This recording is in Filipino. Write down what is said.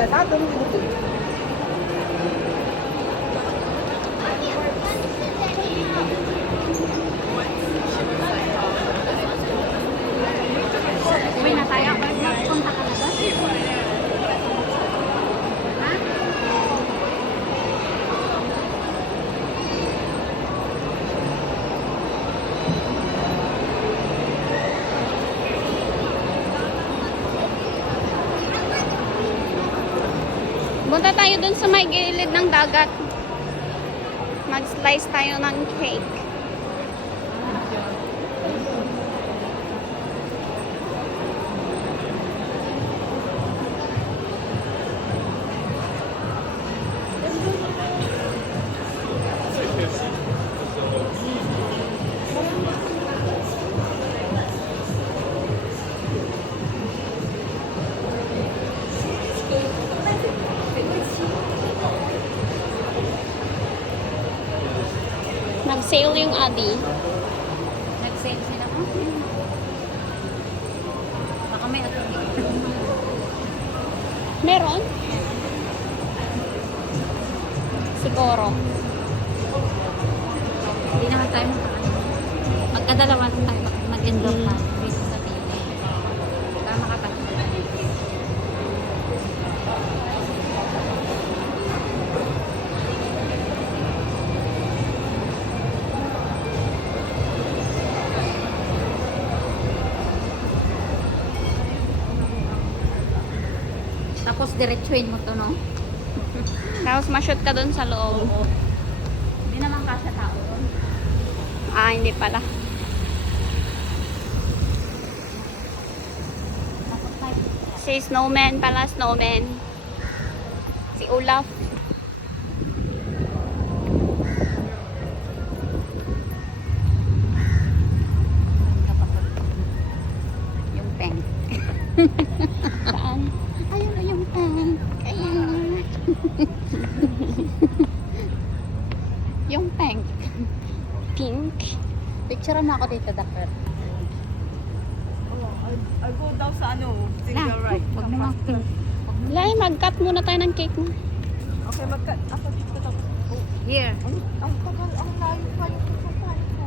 Uwi na tayo. Punta ka na ba? Ha? Punta tayo dun sa may gilid ng dagat. Mag-slice tayo ng cake. Nag-sale yung Adi. Nag-sale sila ko. Baka may atubig. Meron? Siguro. Hindi naman tayo magkadalawa tayo mag-enjoy pa. Dito sa TV. Para makapagod. Tapos diretsuin mo to, no? Tapos ma-shoot ka dun sa loob. Oo. Hindi naman kasya tao doon. Ah, hindi pala. Tapos tayo. Si Snowman pala, Snowman. Si Olaf. Yung peng. Saan? Ayun na yung peng. Ayun. Yung peng. Pink. Picture mo ako dito, Dakar. I go daw sa ano, single right. Huwag mo lang pink. Lai, mag-cut muna tayo ng cake mo. Okay, magka... Ako dito tapos. Here. Ang tagal, ang layo pa yung